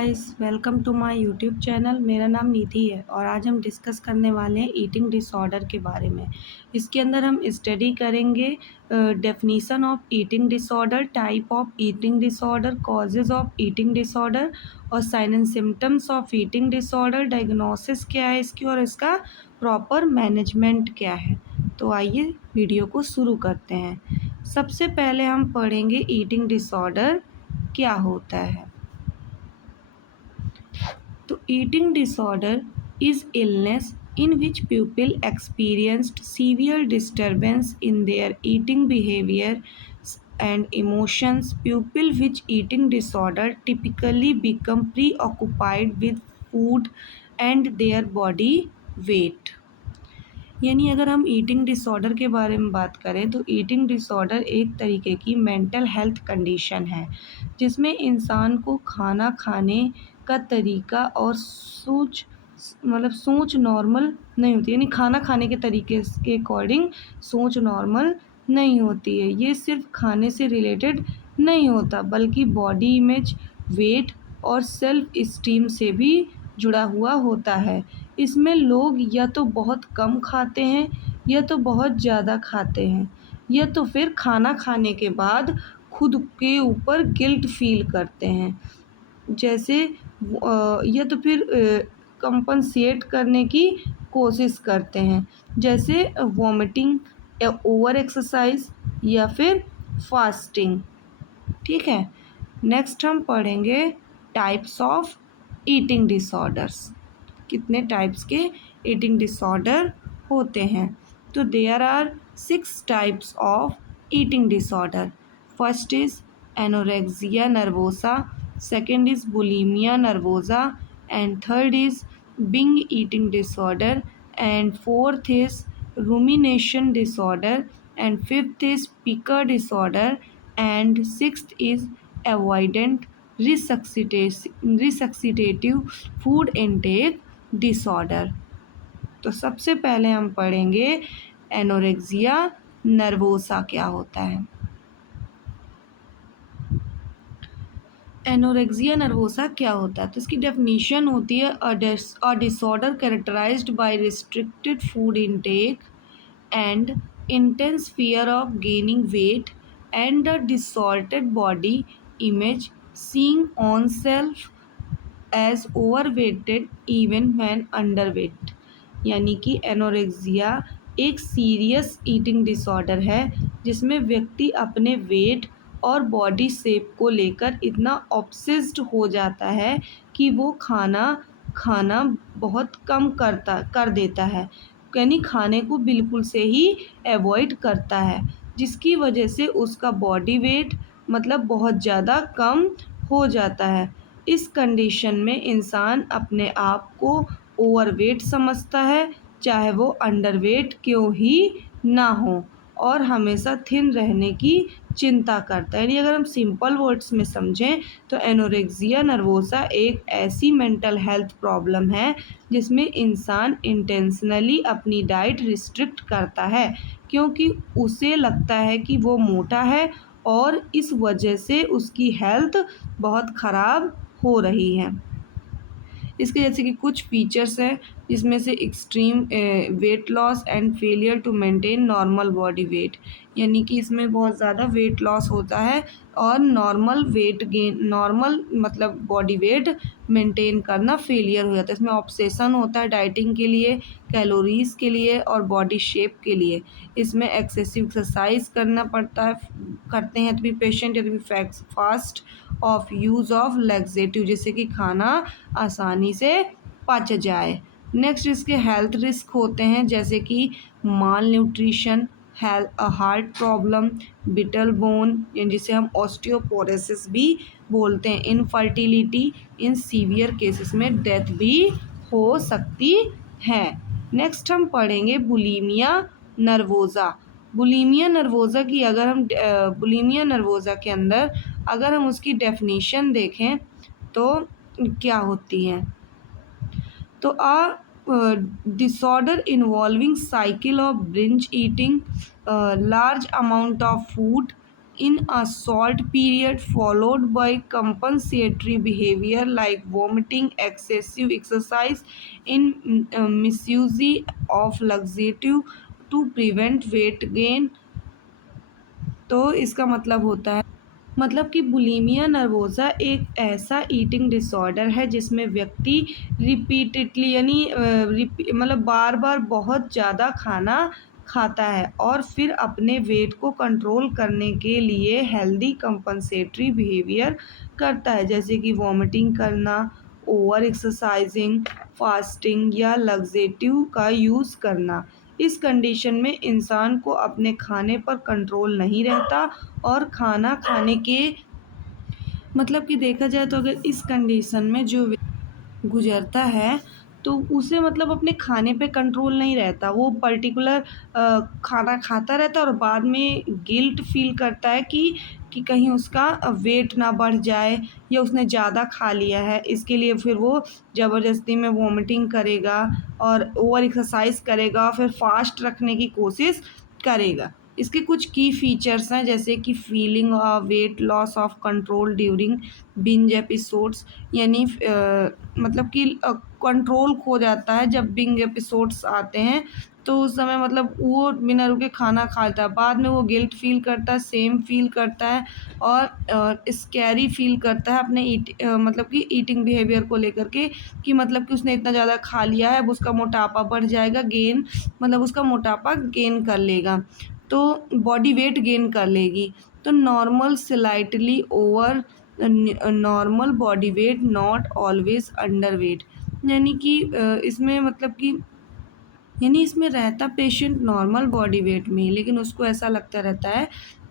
Guys, welcome to my YouTube channel. मेरा नाम निधि है और आज हम डिस्कस करने वाले हैं ईटिंग डिसऑर्डर के बारे में। इसके अंदर हम स्टडी करेंगे definition of eating disorder, type of eating disorder, causes of eating disorder और sign and symptoms of eating disorder, diagnosis क्या है इसकी और इसका प्रॉपर मैनेजमेंट क्या है। तो आइए वीडियो को शुरू करते हैं। सबसे पहले हम पढ़ेंगे ईटिंग डिसऑर्डर क्या होता है। तो eating disorder is illness in which people experienced severe disturbance in their eating behavior and emotions. People with eating disorder typically become preoccupied with food and their body weight. यानी अगर हम eating disorder के बारे में बात करें तो eating disorder एक तरीके की मेंटल हेल्थ कंडीशन है जिसमें इंसान को खाना खाने का तरीका और सोच नॉर्मल नहीं होती। यानी खाना खाने के तरीके के अकॉर्डिंग सोच नॉर्मल नहीं होती है। ये सिर्फ खाने से रिलेटेड नहीं होता बल्कि बॉडी इमेज, वेट और सेल्फ इस्टीम से भी जुड़ा हुआ होता है। इसमें लोग या तो बहुत कम खाते हैं या तो बहुत ज़्यादा खाते हैं या तो फिर खाना खाने के बाद खुद के ऊपर गिल्ट फील करते हैं, जैसे या तो फिर कंपनसेट करने की कोशिश करते हैं, जैसे वॉमिटिंग या ओवर एक्सरसाइज या फिर फास्टिंग। ठीक है, नेक्स्ट हम पढ़ेंगे टाइप्स ऑफ ईटिंग डिसऑर्डर्स। कितने टाइप्स के ईटिंग डिसऑर्डर होते हैं। तो there are 6 types of eating disorder. First is anorexia nervosa, second is bulimia nervosa and third is binge eating disorder and fourth is rumination disorder and fifth is picker disorder and sixth is avoidant resuscitative food intake disorder. तो सबसे पहले हम पढ़ेंगे anorexia nervosa क्या होता है। Anorexia nervosa क्या होता है तो इसकी डेफिनीशन होती है a disorder characterized by restricted food intake and intense fear of gaining weight and a distorted body image, seeing oneself as overweighted even when underweight। यानी कि एनोरेक्सिया एक सीरियस ईटिंग डिसऑर्डर है जिसमें व्यक्ति अपने वेट और बॉडी शेप को लेकर इतना ऑब्सेस्ड हो जाता है कि वो खाना बहुत कम कर देता है, यानी खाने को बिल्कुल से ही अवॉइड करता है, जिसकी वजह से उसका बॉडी वेट मतलब बहुत ज़्यादा कम हो जाता है। इस कंडीशन में इंसान अपने आप को ओवरवेट समझता है, चाहे वो अंडरवेट क्यों ही ना हो, और हमेशा थिन रहने की चिंता करता है। यानी अगर हम सिंपल वर्ड्स में समझें तो एनोरेक्सिया नर्वोसा एक ऐसी मेंटल हेल्थ प्रॉब्लम है जिसमें इंसान इंटेंशनली अपनी डाइट रिस्ट्रिक्ट करता है क्योंकि उसे लगता है कि वो मोटा है और इस वजह से उसकी हेल्थ बहुत ख़राब हो रही है। इसके जैसे कि कुछ फीचर्स हैं जिसमें से extreme weight loss and failure to maintain normal body weight, यानी कि इसमें बहुत ज़्यादा वेट लॉस होता है और नॉर्मल मतलब बॉडी वेट मेंटेन करना फेलियर हो जाता है। इसमें ऑब्सेशन होता है डाइटिंग के लिए, कैलोरीज़ के लिए और बॉडी शेप के लिए। इसमें एक्सेसिव एक्सरसाइज करना पड़ता है, करते हैं तो भी पेशेंट या तो भी fast of use of laxative, जिससे कि खाना आसानी से पच जाए। नेक्स्ट इसके हेल्थ रिस्क होते हैं जैसे कि malnutrition, heart problem, brittle bone जिसे हम ऑस्टियोपोरोसिस भी बोलते हैं, इनफर्टिलिटी, इन सीवियर केसेस में डेथ भी हो सकती है। नेक्स्ट हम पढ़ेंगे बुलिमिया नर्वोसा। बुलिमिया नर्वोसा की अगर हम बुलिमिया नर्वोसा के अंदर अगर हम उसकी डेफिनीशन देखें तो क्या होती है, तो disorder involving cycle of binge eating large amount of food in a short period, followed by compensatory behavior like vomiting, excessive exercise, in misuse of laxative to prevent weight gain। तो इसका मतलब होता है, मतलब कि बुलिमिया नर्वोसा एक ऐसा eating disorder है जिसमें व्यक्ति रिपीटेडली यानी मतलब बार बार बहुत ज़्यादा खाना खाता है और फिर अपने वेट को कंट्रोल करने के लिए हेल्दी कंपनसेटरी बिहेवियर करता है, जैसे कि वॉमिटिंग करना, ओवर एक्सरसाइजिंग, फास्टिंग या लग्जेटिव का यूज़ करना। इस कंडीशन में इंसान को अपने खाने पर कंट्रोल नहीं रहता और खाना खाने के, मतलब कि देखा जाए तो अगर इस कंडीशन में जो गुजरता है तो उसे मतलब अपने खाने पे कंट्रोल नहीं रहता, वो पर्टिकुलर खाना खाता रहता है और बाद में गिल्ट फील करता है कि कहीं उसका वेट ना बढ़ जाए या उसने ज़्यादा खा लिया है, इसके लिए फिर वो ज़बरदस्ती में वॉमिटिंग करेगा और ओवर एक्सरसाइज करेगा, फिर फास्ट रखने की कोशिश करेगा। इसके कुछ की फीचर्स हैं, जैसे कि feeling weight loss of control during binge episodes, यानी मतलब कि कंट्रोल खो जाता है जब बिंग एपिसोड्स आते हैं, तो उस समय मतलब वो बिना रुके खाना खाता है, बाद में वो गिल्ट फील करता है, सेम फील करता है और स्कैरी फील करता है अपने मतलब कि ईटिंग बिहेवियर को लेकर के, कि मतलब कि उसने इतना ज़्यादा खा लिया है, अब उसका मोटापा बढ़ जाएगा, गेन मतलब उसका मोटापा गेन कर लेगा, तो बॉडी वेट गेन कर लेगी। तो normal slightly over normal body wait, not always under weight, यानी कि इसमें मतलब कि यानी इसमें रहता पेशेंट नॉर्मल बॉडी वेट में, लेकिन उसको ऐसा लगता रहता है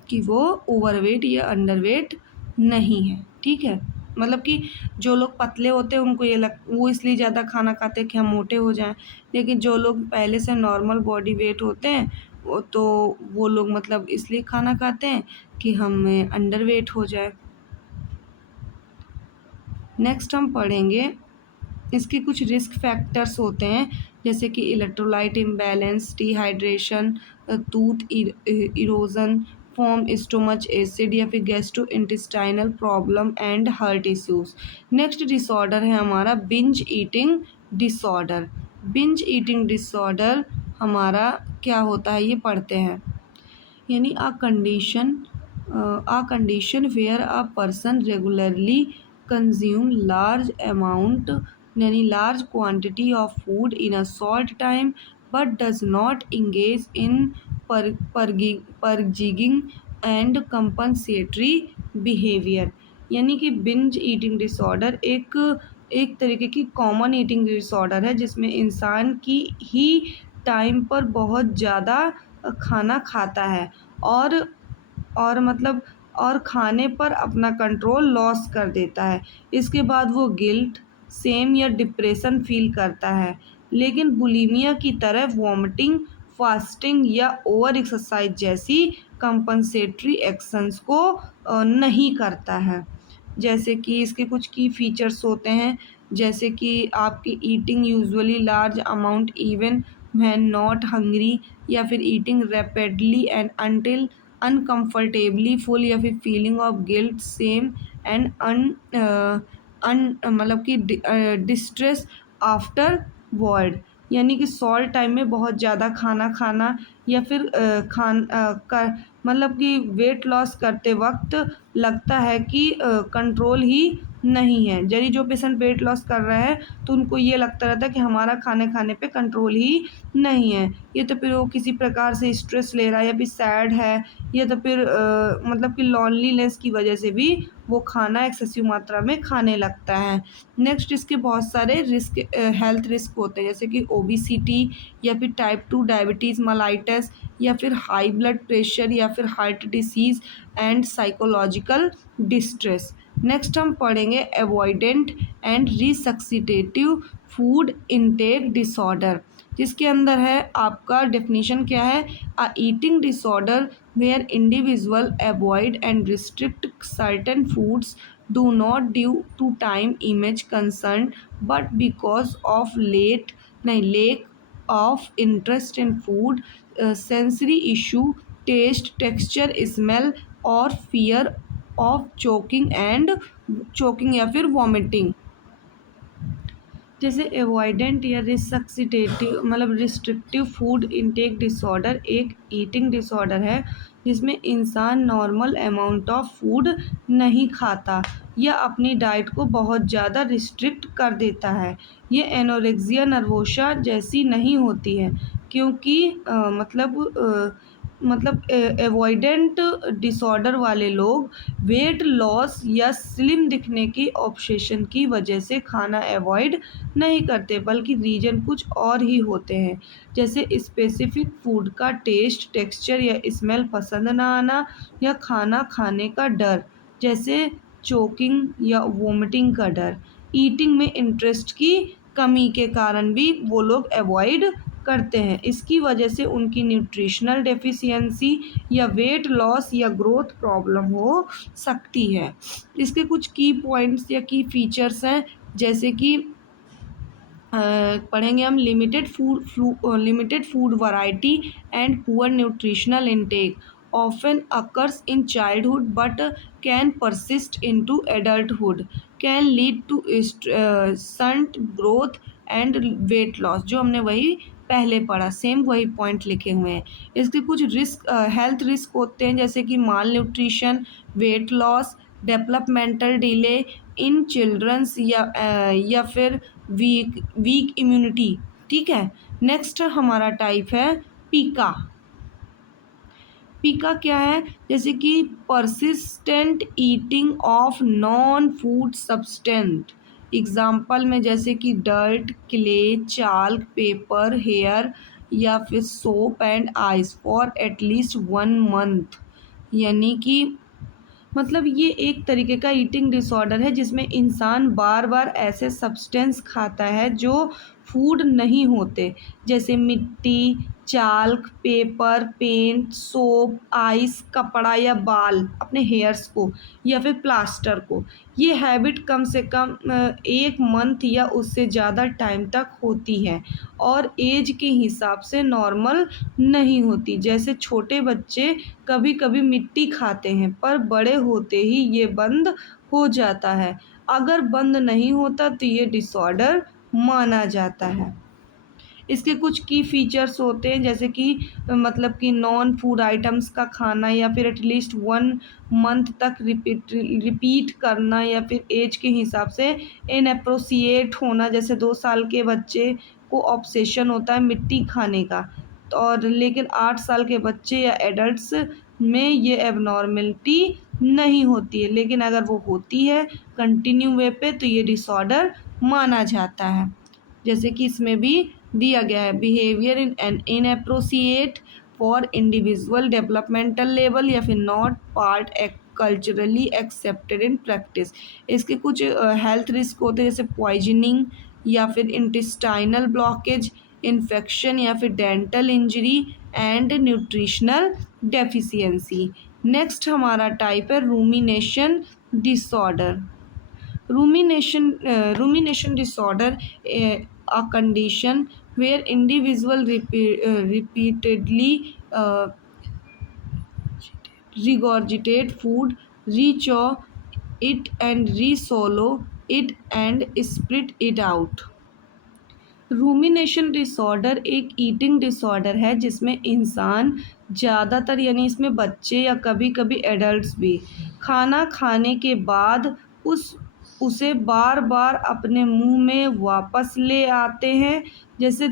कि वो ओवरवेट या अंडरवेट नहीं है। ठीक है, मतलब कि जो लोग पतले होते हैं उनको वो इसलिए ज़्यादा खाना खाते हैं कि हम मोटे हो जाएं, लेकिन जो लोग पहले से नॉर्मल बॉडी वेट होते हैं वो लोग मतलब इसलिए खाना खाते हैं कि हम अंडरवेट हो जाए। नेक्स्ट हम पढ़ेंगे इसके कुछ रिस्क फैक्टर्स होते हैं, जैसे कि electrolyte imbalance, dehydration, tooth erosion, form stomach acid या फिर gastro intestinal problem and heart issues. Next disorder है हमारा binge eating disorder. Binge eating disorder हमारा क्या होता है ये पढ़ते हैं, यानी a condition where a person regularly consume large amount यानी large quantity of food in a short time but does not engage in purging and compensatory behavior। यानी कि बिंज ईटिंग डिसऑर्डर एक तरीके की कॉमन ईटिंग डिसऑर्डर है जिसमें इंसान की ही टाइम पर बहुत ज़्यादा खाना खाता है और मतलब और खाने पर अपना कंट्रोल लॉस कर देता है, इसके बाद वो गिल्ट, सेम या डिप्रेशन फील करता है, लेकिन बुलिमिया की तरह वॉमिटिंग, फास्टिंग या ओवर एक्सरसाइज जैसी कंपनसेटरी एक्शंस को नहीं करता है। जैसे कि इसके कुछ की फीचर्स होते हैं, जैसे कि आपकी eating usually large amount even when not hungry, या फिर eating rapidly and until uncomfortably full, या फिर feeling of guilt, shame and अन मतलब कि डिस्ट्रेस आफ्टर वर्ड, यानी कि सॉल्ट टाइम में बहुत ज़्यादा खाना खाना, या फिर मतलब कि वेट लॉस करते वक्त लगता है कि कंट्रोल ही नहीं है, यदि जो पेशेंट वेट लॉस कर रहे हैं तो उनको ये लगता रहता है कि हमारा खाने खाने पे कंट्रोल ही नहीं है, ये तो फिर वो किसी प्रकार से स्ट्रेस ले रहा है या फिर सैड है, या तो फिर मतलब कि लॉनलीनेस की वजह से भी वो खाना एक्सेसिव मात्रा में खाने लगता है। नेक्स्ट इसके बहुत सारे रिस्क हेल्थ रिस्क होते हैं, जैसे कि ओबिसिटी या फिर टाइप 2 डायबिटीज़ मलाइटस या फिर हाई ब्लड प्रेशर या फिर heart disease and psychological distress. Next हम पढ़ेंगे avoidant and restrictive food intake disorder, जिसके अंदर है आपका डेफिनेशन क्या है, a eating disorder where individual avoid and restrict certain foods do not due to time image concern but because of lack of interest in food, sensory issue, taste, texture, smell, और fear of choking या फिर vomiting. जैसे एवॉइडेंट या रिसक्सिटेटिव मतलब restrictive food intake disorder एक eating disorder है जिसमें इंसान नॉर्मल अमाउंट ऑफ फूड नहीं खाता या अपनी डाइट को बहुत ज़्यादा रिस्ट्रिक्ट कर देता है। ये एनोरेक्सिया नर्वोसा जैसी नहीं होती है क्योंकि मतलब एवॉइडेंट डिसऑर्डर वाले लोग वेट लॉस या स्लिम दिखने की ऑब्सेशन की वजह से खाना अवॉइड नहीं करते बल्कि रीजन कुछ और ही होते हैं, जैसे स्पेसिफिक फूड का टेस्ट टेक्सचर या स्मेल पसंद ना आना या खाना खाने का डर, जैसे चोकिंग या वोमिटिंग का डर। ईटिंग में इंटरेस्ट की कमी के कारण भी वो लोग अवॉइड करते हैं। इसकी वजह से उनकी न्यूट्रिशनल डेफिशिएंसी या वेट लॉस या ग्रोथ प्रॉब्लम हो सकती है। इसके कुछ की पॉइंट्स या की फीचर्स हैं, जैसे कि पढ़ेंगे हम limited food variety and poor nutritional intake often occurs in childhood but can persist into adulthood, can lead to stunt growth and weight loss. जो हमने वही पहले पढ़ा, सेम वही पॉइंट लिखे हुए हैं। इसके कुछ हेल्थ रिस्क होते हैं, जैसे कि malnutrition, weight loss, developmental delay in childrens या फिर वीक इम्यूनिटी। ठीक है। नेक्स्ट हमारा टाइप है पीका। पीका क्या है, जैसे कि persistent eating of non food substance. Example में जैसे कि dirt, clay, chalk, paper, hair या फिर soap and ice for at least 1 month. यानी कि मतलब ये एक तरीके का ईटिंग डिसऑर्डर है जिसमें इंसान बार बार ऐसे सब्सटेंस खाता है जो फूड नहीं होते, जैसे मिट्टी, chalk, paper, paint, soap, ice, कपड़ा या बाल अपने हेयर्स को या फिर प्लास्टर को। ये हैबिट कम से कम 1 मंथ या उससे ज़्यादा टाइम तक होती है और एज के हिसाब से नॉर्मल नहीं होती। जैसे छोटे बच्चे कभी कभी मिट्टी खाते हैं पर बड़े होते ही ये बंद हो जाता है। अगर बंद नहीं होता तो ये डिसऑर्डर माना जाता है। इसके कुछ की फीचर्स होते हैं, जैसे कि मतलब कि नॉन फूड आइटम्स का खाना या फिर एटलीस्ट 1 मंथ तक रिपीट करना या फिर एज के हिसाब से इनअप्रोप्रिएट होना। जैसे 2 साल के बच्चे को ऑब्सेशन होता है मिट्टी खाने का, और लेकिन 8 साल के बच्चे या एडल्ट्स में ये एबनॉर्मेलिटी नहीं होती है, लेकिन अगर वो होती है कंटिन्यू वे पे तो ये डिसऑर्डर माना जाता है। जैसे कि इसमें भी दिया गया है behaviour in an inappropriate for individual developmental level या फिर not part culturally accepted in practice. इसके कुछ हेल्थ रिस्क होते हैं, जैसे पॉइजनिंग या फिर इंटेस्टाइनल ब्लॉकेज, इन्फेक्शन या फिर dental injury and nutritional deficiency. Next हमारा टाइप है rumination disorder. Rumination disorder, a condition where individual repeatedly regurgitate food, rechew it and re-swallow it and spit it out। Rumination disorder एक eating disorder है जिसमें इंसान ज़्यादातर, यानी इसमें बच्चे या कभी कभी एडल्ट्स भी, खाना खाने के बाद उसे बार बार अपने मुंह में वापस ले आते हैं। जैसे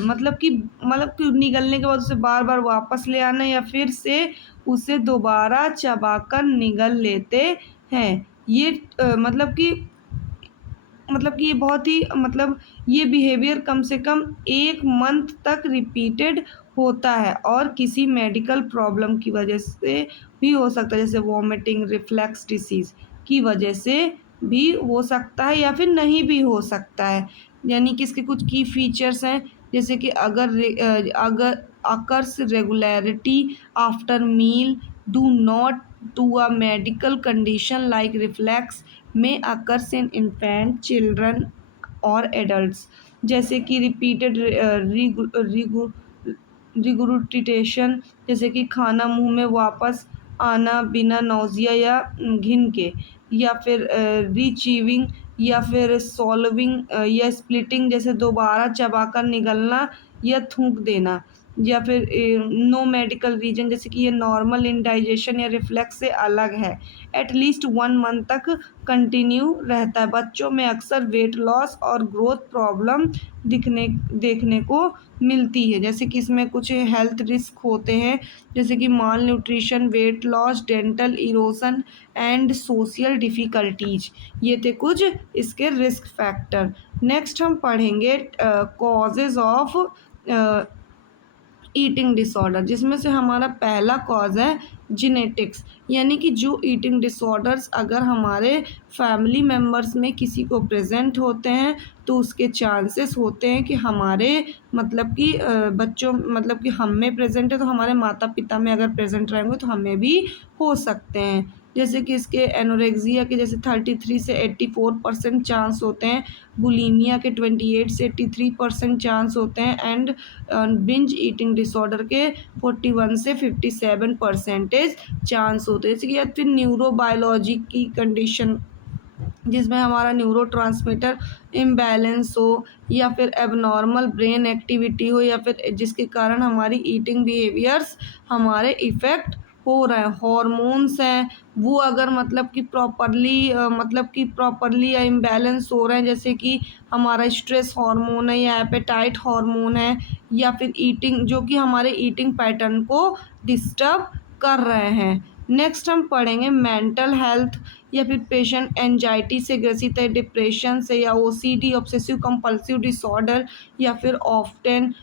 मतलब कि निगलने के बाद उसे बार बार वापस ले आना या फिर से उसे दोबारा चबाकर निगल लेते हैं। ये मतलब कि ये बहुत ही ये बिहेवियर कम से कम 1 मंथ तक रिपीटेड होता है और किसी मेडिकल प्रॉब्लम की वजह से भी हो सकता है, जैसे वॉमिटिंग रिफ्लेक्स डिसीज़ की वजह से भी हो सकता है या फिर नहीं भी हो सकता है। यानी कि इसके कुछ की फीचर्स हैं, जैसे कि अगर occurs regularity after meal, due not to a medical condition like reflux में अकर्स इन इन्फेंट, चिल्ड्रन और एडल्ट्स। जैसे कि रिपीटेड रिगुरुटेशन, जैसे कि खाना मुंह में वापस आना बिना नौजिया या घिन के, या फिर रीचीविंग, या फिर सॉल्विंग या स्प्लिटिंग जैसे दोबारा चबाकर निगलना या थूक देना, या फिर नो मेडिकल रीजन जैसे कि ये नॉर्मल इंडाइजेशन या रिफ्लेक्स से अलग है, एटलीस्ट 1 मंथ तक कंटिन्यू रहता है। बच्चों में अक्सर वेट लॉस और ग्रोथ प्रॉब्लम देखने को मिलती है, जैसे कि इसमें कुछ हेल्थ रिस्क होते हैं जैसे कि malnutrition, weight loss, dental erosion and social difficulties. ये थे कुछ इसके रिस्क फैक्टर। नेक्स्ट हम पढ़ेंगे कॉजेज़ ऑफ ईटिंग डिसऑर्डर, जिसमें से हमारा पहला कॉज है जेनेटिक्स, यानी कि जो ईटिंग डिसऑर्डर्स अगर हमारे फैमिली मेम्बर्स में किसी को प्रेजेंट होते हैं तो उसके चांसेस होते हैं कि हमारे मतलब कि बच्चों मतलब कि हम में प्रेजेंट है तो हमारे माता पिता में अगर प्रेजेंट रहेंगे तो हमें भी हो सकते हैं। जैसे कि इसके एनोरेक्सिया के जैसे 33 से 84% चांस होते हैं, बुलीमिया के 28 से 83% चांस होते हैं, एंड बिंज ईटिंग डिसऑर्डर के 41 से 57% चांस होते हैं। जैसे कि या फिर न्यूरोबायोलॉजी की कंडीशन जिसमें हमारा न्यूरोट्रांसमीटर इम्बैलेंस हो, या फिर एबनॉर्मल ब्रेन एक्टिविटी हो, या फिर जिसके कारण हमारी ईटिंग बिहेवियर्स हमारे इफ़ेक्ट हो रहे हैं। हॉर्मोन्स हैं वो अगर मतलब कि प्रॉपरली या इम्बैलेंस हो रहे हैं, जैसे कि हमारा स्ट्रेस हार्मोन है या एपेटाइट हार्मोन है, या फिर ईटिंग जो कि हमारे ईटिंग पैटर्न को डिस्टर्ब कर रहे हैं। नेक्स्ट हम पढ़ेंगे मेंटल हेल्थ, या फिर पेशेंट एंजाइटी से ग्रसित है, डिप्रेशन से, या ओसीडी ऑब्सेसिव कंपल्सिव डिसऑर्डर, या फिर ऑफ्टन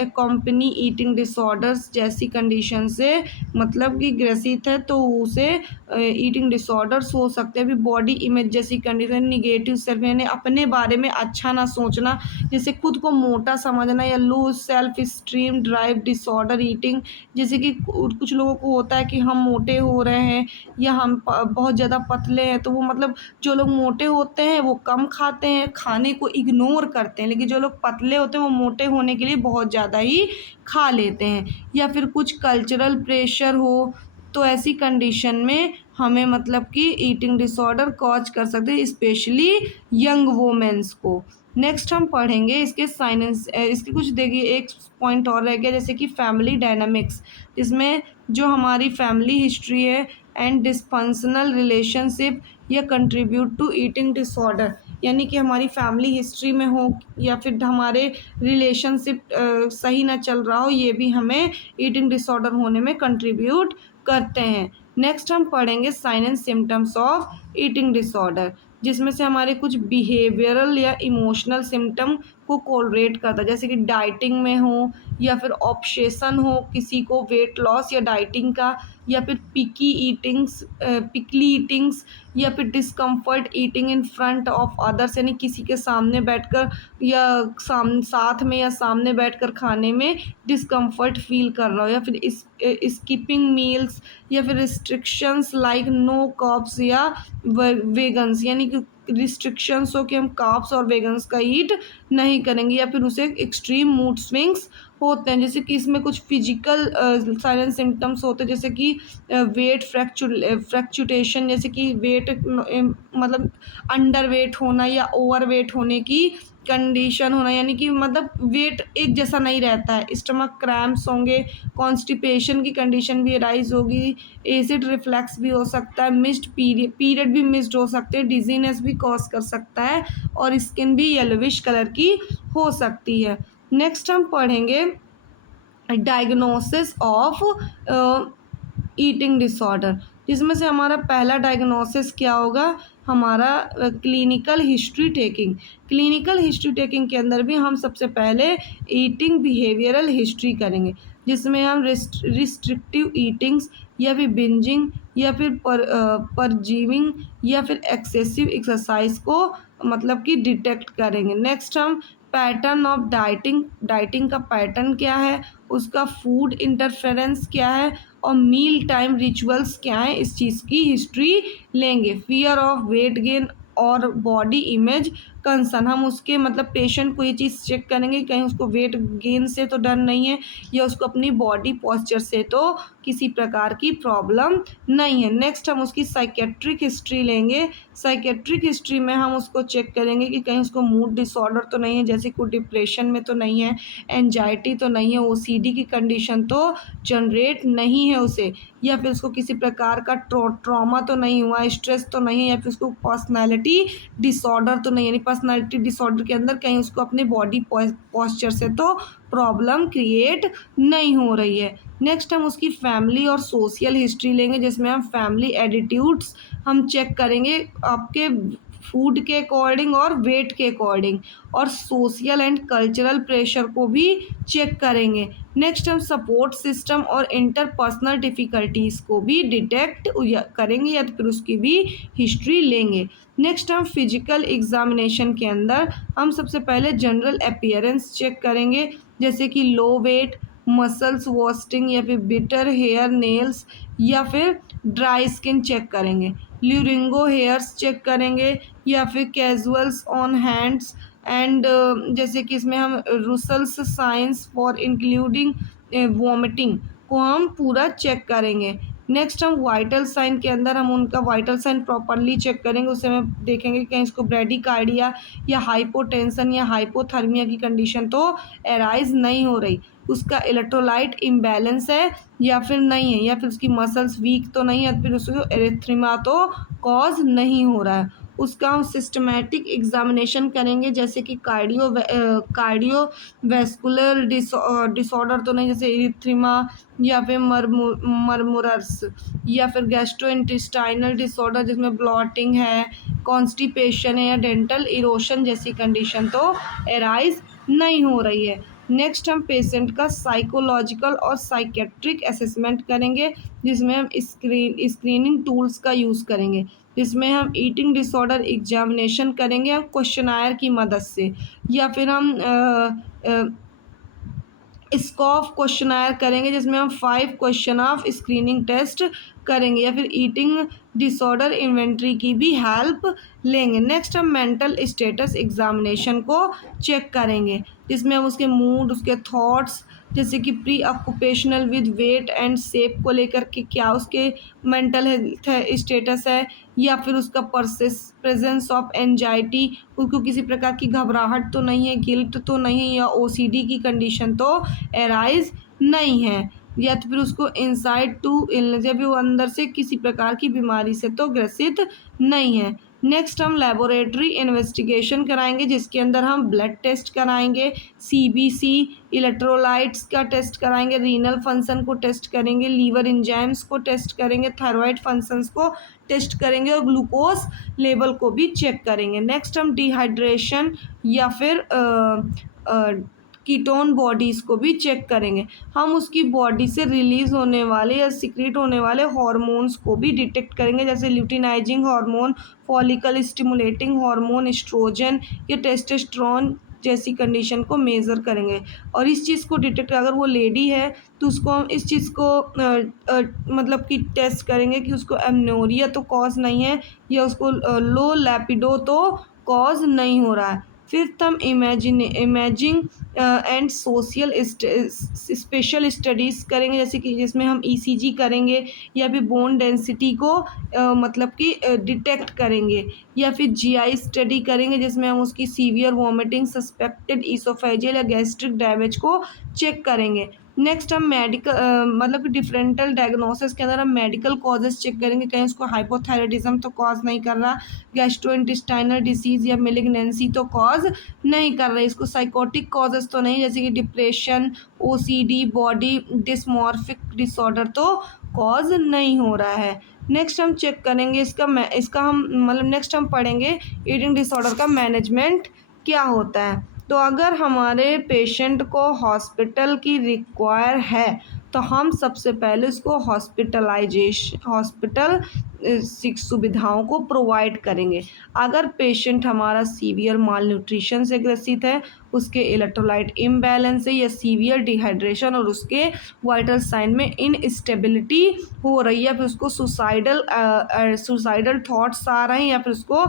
एकम्पनी ईटिंग डिसऑर्डर्स जैसी कंडीशन से मतलब कि ग्रसित है तो उसे ईटिंग डिसऑर्डर्स हो सकते हैं। भी बॉडी इमेज जैसी कंडीशन, निगेटिव सेल्फ यानी अपने बारे में अच्छा ना सोचना, जैसे खुद को मोटा समझना, या low self esteem drive disorder eating, जैसे कि कुछ लोगों को होता है कि हम मोटे हो रहे हैं या हम बहुत ज़्यादा पतले हैं, तो वो मतलब जो लोग मोटे होते हैं वो कम खाते हैं, खाने को इग्नोर करते हैं, लेकिन जो लोग पतले होते हैं वो मोटे होने के लिए बहुत ज़्यादा ही खा लेते हैं। या फिर कुछ कल्चरल प्रेशर हो तो ऐसी कंडीशन में हमें मतलब कि ईटिंग डिसऑर्डर कॉज कर सकते हैं, स्पेशली यंग वोमेंस को। नेक्स्ट हम पढ़ेंगे इसके साइंस इसके कुछ देखिए एक पॉइंट और रह गया जैसे कि फैमिली डायनामिक्स, इसमें जो हमारी फैमिली हिस्ट्री है एंड डिस्फंक्शनल रिलेशनशिप या कंट्रीब्यूट टू ईटिंग डिसऑर्डर, यानी कि हमारी फैमिली हिस्ट्री में हो या फिर हमारे रिलेशनशिप सही ना चल रहा हो, ये भी हमें ईटिंग डिसऑर्डर होने में कंट्रीब्यूट करते हैं। नेक्स्ट हम पढ़ेंगे sign and symptoms of eating disorder, जिसमें से हमारे कुछ बिहेवियरल या इमोशनल सिम्टम को कोलरेट करता है, जैसे कि डाइटिंग में हो, या फिर ऑब्सेशन हो किसी को वेट लॉस या डाइटिंग का, या फिर पिकली ईटिंग्स, या फिर discomfort eating in front of others, यानी किसी के सामने बैठकर या साथ में या सामने बैठकर खाने में डिस्कम्फर्ट फील कर रहा हो, या फिर स्किपिंग मील्स, या फिर रिस्ट्रिक्शंस लाइक नो कार्ब्स या वेगन्स, यानी कि रिस्ट्रिक्शंस हो कि हम कार्ब्स और वेगन्स का ईट नहीं करेंगे, या फिर उसे एक्सट्रीम मूड स्विंग्स होते हैं, जैसे कि इसमें कुछ फिजिकल साइलेंट सिम्टम्स होते हैं, जैसे कि वेट फ्रैक्चुटेशन, जैसे कि वेट मतलब अंडर वेट होना या ओवर वेट होने की कंडीशन होना, यानी कि मतलब वेट एक जैसा नहीं रहता है, स्टमक क्रैम्प्स होंगे, कॉन्स्टिपेशन की कंडीशन भी राइज होगी, एसिड रिफ्लक्स भी हो सकता है, मिस्ड पीरियड भी मिस्ड हो सकते हैं, डिजीनेस भी कॉज कर सकता है, और स्किन भी येलोविश कलर की हो सकती है। नेक्स्ट हम पढ़ेंगे डायग्नोसिस ऑफ ईटिंग डिसऑर्डर, जिसमें से हमारा पहला डायग्नोसिस क्या होगा, हमारा clinical history taking. Clinical history taking के अंदर भी हम सबसे पहले ईटिंग बिहेवियरल हिस्ट्री करेंगे, जिसमें हम रिस्ट्रिक्टिव ईटिंग्स, या फिर बिंजिंग, या फिर परजीविंग, या फिर एक्सेसिव एक्सरसाइज को मतलब कि डिटेक्ट करेंगे। नेक्स्ट हम पैटर्न ऑफ डाइटिंग का पैटर्न क्या है, उसका फूड इंटरफेरेंस क्या है, और मील टाइम रिचुअल्स क्या हैं, इस चीज़ की हिस्ट्री लेंगे। फियर ऑफ वेट गेन और बॉडी इमेज कंसर्न। हम उसके मतलब पेशेंट को ये चीज़ चेक करेंगे कहीं उसको वेट गेन से तो डर नहीं है या उसको अपनी बॉडी पॉस्चर से तो किसी प्रकार की प्रॉब्लम नहीं है। नेक्स्ट हम उसकी साइकेट्रिक हिस्ट्री लेंगे। साइकेट्रिक हिस्ट्री में हम उसको चेक करेंगे कि कहीं उसको मूड डिसऑर्डर तो नहीं है, जैसे कोई डिप्रेशन में तो नहीं है, एंजाइटी तो नहीं है, ओसीडी की कंडीशन तो जनरेट नहीं है उसे, या फिर उसको किसी प्रकार का ट्रॉमा तो नहीं हुआ, स्ट्रेस तो नहीं है, या फिर उसको पर्सनैलिटी डिसऑर्डर तो नहीं है, यानी पर्सनैलिटी डिसऑर्डर के अंदर कहीं उसको अपने बॉडी पॉस्चर से तो प्रॉब्लम क्रिएट नहीं हो रही है। नेक्स्ट हम उसकी फैमिली और सोशल हिस्ट्री लेंगे, जिसमें हम फैमिली एटीट्यूड्स हम चेक करेंगे आपके फूड के अकॉर्डिंग और वेट के अकॉर्डिंग, और सोशल एंड कल्चरल प्रेशर को भी चेक करेंगे। नेक्स्ट हम सपोर्ट सिस्टम और इंटरपर्सनल डिफ़िकल्टीज़ को भी डिटेक्ट करेंगे या तो फिर उसकी भी हिस्ट्री लेंगे। नेक्स्ट हम फिजिकल एग्जामिनेशन के अंदर हम सबसे पहले जनरल अपीयरेंस चेक करेंगे, जैसे कि लो वेट, मसल्स वॉस्टिंग या फिर बिटर हेयर नेल्स या फिर ड्राई स्किन चेक करेंगे। ल्यूरिंगो हेयर्स चेक करेंगे या फिर कैजुअल्स ऑन हैंड्स एंड जैसे कि इसमें हम रुसल्स साइंस फॉर इंक्लूडिंग वॉमिटिंग को हम पूरा चेक करेंगे। नेक्स्ट हम वाइटल साइन के अंदर हम उनका वाइटल साइन प्रॉपरली चेक करेंगे, उससे हम देखेंगे कि कहीं इसको ब्रेडिकार्डिया या हाइपोटेंशन या हाइपोथर्मिया की कंडीशन तो एराइज नहीं हो रही, उसका इलेक्ट्रोलाइट इम्बैलेंस है या फिर नहीं है, या फिर उसकी मसल्स वीक तो नहीं है, फिर उसको एरिथ्रिमा तो कॉज नहीं हो रहा है। उसका हम सिस्टमैटिक एग्जामिनेशन करेंगे, जैसे कि कार्डियोवैस्कुलर डिसऑर्डर तो नहीं, जैसे इरिथ्रिमा या फिर मरमुरर्स या फिर गैस्ट्रोइंटेस्टाइनल डिसऑर्डर जिसमें ब्लॉटिंग है, कॉन्स्टिपेशन है या डेंटल इरोशन जैसी कंडीशन तो एराइज नहीं हो रही है। नेक्स्ट हम पेशेंट का साइकोलॉजिकल और साइकेट्रिक असेसमेंट करेंगे, जिसमें हम स्क्रीनिंग टूल्स का यूज़ करेंगे, जिसमें हम ईटिंग डिसऑर्डर एग्जामिनेशन करेंगे हम क्वेश्चनायर की मदद से, या फिर हम स्कॉफ क्वेश्चनायर करेंगे, जिसमें हम 5 क्वेश्चन ऑफ स्क्रीनिंग टेस्ट करेंगे, या फिर ईटिंग डिसऑर्डर इन्वेंट्री की भी हेल्प लेंगे। नेक्स्ट हम मेंटल स्टेटस एग्जामिनेशन को चेक करेंगे, जिसमें हम उसके मूड, उसके थॉट्स, जैसे कि pre occupational with weight and shape को लेकर के क्या उसके मेंटल हेल्थ स्टेटस है, या फिर उसका प्रेजेंस ऑफ एंजाइटी, उसको किसी प्रकार की घबराहट तो नहीं है, गिल्ट तो नहीं है, या ओसीडी की कंडीशन तो एराइज नहीं है, या तो फिर उसको इंसाइड टू इलनेस या फिर वो अंदर से किसी प्रकार की बीमारी से तो ग्रसित नहीं है। नेक्स्ट हम लेबोरेटरी इन्वेस्टिगेशन कराएंगे, जिसके अंदर हम ब्लड टेस्ट कराएंगे, सीबीसी, इलेक्ट्रोलाइट्स का टेस्ट कराएंगे, रीनल फंक्शन को टेस्ट करेंगे, लीवर एंजाइम्स को टेस्ट करेंगे, थायराइड फंक्शंस को टेस्ट करेंगे और ग्लूकोज लेवल को भी चेक करेंगे। नेक्स्ट हम डिहाइड्रेशन या फिर कीटोन बॉडीज़ को भी चेक करेंगे। हम उसकी बॉडी से रिलीज़ होने वाले या सिक्रीट होने वाले हार्मोन्स को भी डिटेक्ट करेंगे, जैसे luteinizing hormone, follicle stimulating hormone, estrogen या टेस्टोस्टेरोन जैसी कंडीशन को मेज़र करेंगे। और इस चीज़ को डिटेक्ट, अगर वो लेडी है तो उसको हम इस चीज़ को मतलब कि टेस्ट करेंगे कि उसको एमनोरिया तो कॉज नहीं है, या उसको लो लैपिडो तो कॉज नहीं हो रहा है। फिफ्थ हम imaging and social special studies करेंगे, जैसे कि जिसमें हम ईसीजी करेंगे या फिर बोन डेंसिटी को मतलब कि डिटेक्ट करेंगे, या फिर जीआई स्टडी करेंगे, जिसमें हम उसकी सीवियर वॉमिटिंग, सस्पेक्टेड ईसोफेजियल या गैस्ट्रिक डैमेज को चेक करेंगे। नेक्स्ट हम मेडिकल मतलब कि डिफरेंटल डायग्नोसिस के अंदर हम मेडिकल कॉजेज़ चेक करेंगे, कहीं उसको हाइपोथायराइडिज्म तो कॉज नहीं कर रहा, गैस्ट्रोइंटेस्टाइनल डिसीज़ या मेलिग्नेंसी तो कॉज नहीं कर रही, इसको साइकोटिक कॉजेज़ तो नहीं, जैसे कि depression, OCD, body dysmorphic disorder तो कॉज नहीं हो रहा है। नेक्स्ट हम चेक करेंगे इसका हम मतलब नेक्स्ट हम पढ़ेंगे ईटिंग डिसऑर्डर का मैनेजमेंट क्या होता है। तो अगर हमारे पेशेंट को हॉस्पिटल की रिक्वायर है तो हम सबसे पहले उसको हॉस्पिटल सुविधाओं को प्रोवाइड करेंगे। अगर पेशेंट हमारा सीवियर माल न्यूट्रिशन से ग्रसित है, उसके इलेक्ट्रोलाइट इम्बैलेंस है या सीवियर डिहाइड्रेशन और उसके वाइटल साइन में इनस्टेबिलिटी हो रही है, फिर उसको सुसाइडल थॉट्स आ रहे हैं या फिर उसको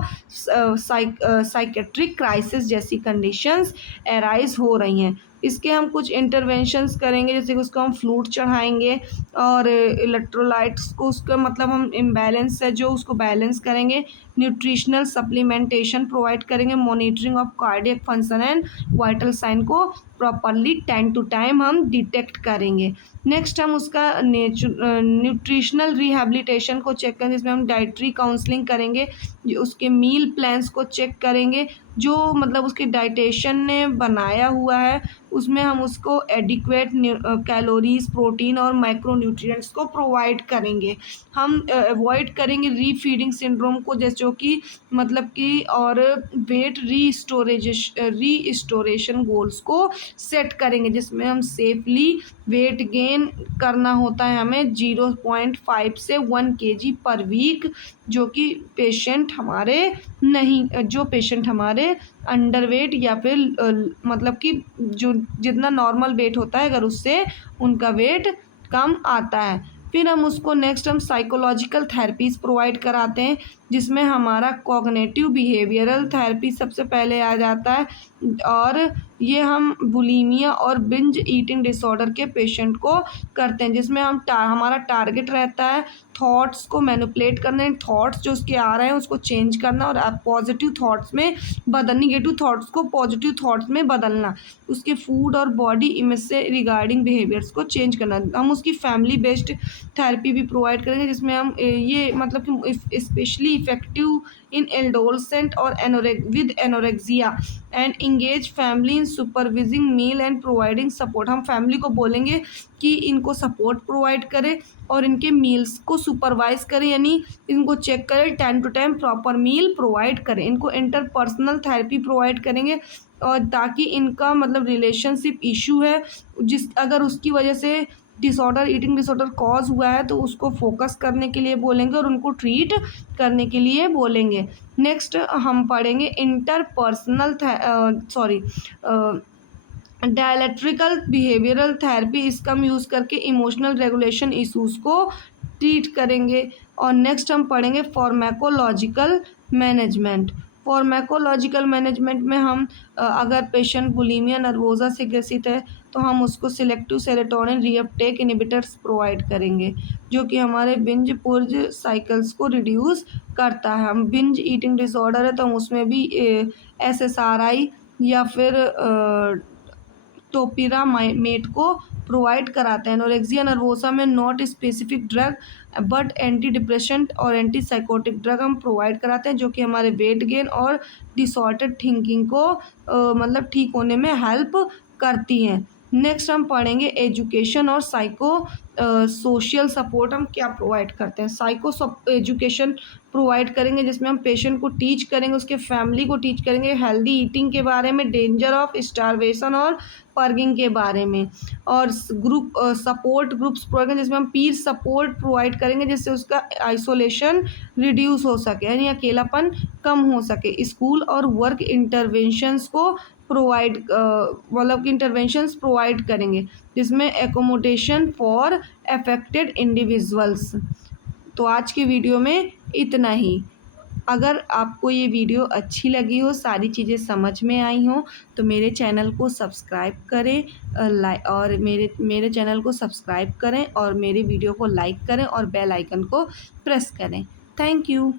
साइकेट्रिक क्राइसिस जैसी कंडीशंस एराइज हो रही हैं, इसके हम कुछ इंटरवेंशंस करेंगे, जैसे कि उसको हम फ्लूइड चढ़ाएंगे और इलेक्ट्रोलाइट्स को उसका मतलब हम इम्बैलेंस है जो उसको बैलेंस करेंगे, न्यूट्रिशनल सप्लीमेंटेशन प्रोवाइड करेंगे, monitoring of cardiac function and vital sign को प्रॉपरली टाइम टू टाइम हम डिटेक्ट करेंगे। नेक्स्ट हम उसका न्यूट्रिशनल रिहैबिलिटेशन को चेक करेंगे, जिसमें हम डाइटरी काउंसलिंग करेंगे, उसके मील प्लान्स को चेक करेंगे, जो मतलब उसके डाइटेशन ने बनाया हुआ है उसमें हम उसको एडिक्वेट कैलोरीज, प्रोटीन और माइक्रोन्यूट्रिएंट्स को प्रोवाइड करेंगे। हम अवॉइड करेंगे रीफीडिंग सिंड्रोम को, जैसे जो कि मतलब कि और वेट रीस्टोरेशन गोल्स को सेट करेंगे, जिसमें हम सेफली वेट गेन करना होता है हमें 0.5 से 1 kg पर वीक, जो कि पेशेंट हमारे जो पेशेंट हमारे अंडरवेट या फिर मतलब कि जो जितना नॉर्मल वेट होता है अगर उससे उनका वेट कम आता है। फिर हम उसको नेक्स्ट हम साइकोलॉजिकल थेरेपीज़ प्रोवाइड कराते हैं, जिसमें हमारा कॉग्निटिव बिहेवियरल थेरेपी सबसे पहले आ जाता है, और ये हम बुलीमिया और बिंज ईटिंग डिसऑर्डर के पेशेंट को करते हैं, जिसमें हमारा टारगेट रहता है थॉट्स को मैनिपुलेट करना, थॉट्स जो उसके आ रहे हैं उसको चेंज करना और पॉजिटिव थॉट्स में नेगेटिव थॉट्स को पॉजिटिव थॉट्स में बदलना, उसके फूड और बॉडी इमेज से रिगार्डिंग बिहेवियर्स को चेंज करना। हम उसकी फैमिली बेस्ड थेरेपी भी प्रोवाइड करेंगे, जिसमें हम ये मतलब कि स्पेशली इफेक्टिव इन एडोलसेंट और with anorexia and engage family in supervising meal and providing support. हम फैमिली को बोलेंगे कि इनको सपोर्ट प्रोवाइड करें और इनके मील्स को सुपरवाइज करें, यानी इनको चेक करें, time to time proper meal provide करें, इनको इंटरपर्सनल थेरेपी प्रोवाइड करेंगे, और ताकि इनका मतलब रिलेशनशिप इशू है अगर उसकी वजह से ईटिंग डिसऑर्डर कॉज हुआ है तो उसको फोकस करने के लिए बोलेंगे और उनको ट्रीट करने के लिए बोलेंगे। नेक्स्ट हम पढ़ेंगे इंटरपर्सनल डायलैक्ट्रिकल बिहेवियरल थेरेपी, इसका हम यूज़ करके इमोशनल रेगुलेशन इश्यूज़ को ट्रीट करेंगे। और नेक्स्ट हम पढ़ेंगे फार्माकोलॉजिकल मैनेजमेंट। फार्माकोलॉजिकल मैनेजमेंट में हम अगर पेशेंट बुलीमिया नर्वोसा से ग्रसित है तो हम उसको selective serotonin reuptake inhibitors provide करेंगे, जो कि हमारे बिंज पुर्ज साइकिल्स को रिड्यूस करता है। हम बिंज ईटिंग डिसऑर्डर है तो हम उसमें भी SSRI या फिर टोपिरामेट को प्रोवाइड कराते हैं। एनोरेक्सिया नर्वोसा में not specific drug but anti depressant और एंटी साइकोटिक ड्रग हम प्रोवाइड कराते हैं, जो कि हमारे वेट गेन और डिसऑर्डर्ड थिंकिंग को मतलब ठीक होने में हेल्प करती हैं। नेक्स्ट हम पढ़ेंगे एजुकेशन और सोशल सपोर्ट हम क्या प्रोवाइड करते हैं। एजुकेशन प्रोवाइड करेंगे, जिसमें हम पेशेंट को टीच करेंगे, उसके फैमिली को टीच करेंगे हेल्दी ईटिंग के बारे में, डेंजर ऑफ स्टारवेशन और पर्गिंग के बारे में, और सपोर्ट ग्रुप्स प्रोवाइड करेंगे, जिसमें हम पीर सपोर्ट प्रोवाइड करेंगे, जिससे उसका आइसोलेशन रिड्यूस हो सके यानी अकेलापन कम हो सके। स्कूल और वर्क इंटरवेंशंस को प्रोवाइड मतलब कि इंटरवेंशंस प्रोवाइड करेंगे, जिसमें एकोमोडेशन फॉर अफेक्टेड इंडिविजुअल्स। तो आज की वीडियो में इतना ही। अगर आपको ये वीडियो अच्छी लगी हो, सारी चीज़ें समझ में आई हों, तो मेरे चैनल को सब्सक्राइब करें और मेरे चैनल को सब्सक्राइब करें और मेरी वीडियो को लाइक करें और बेल आइकन को प्रेस करें। Thank you.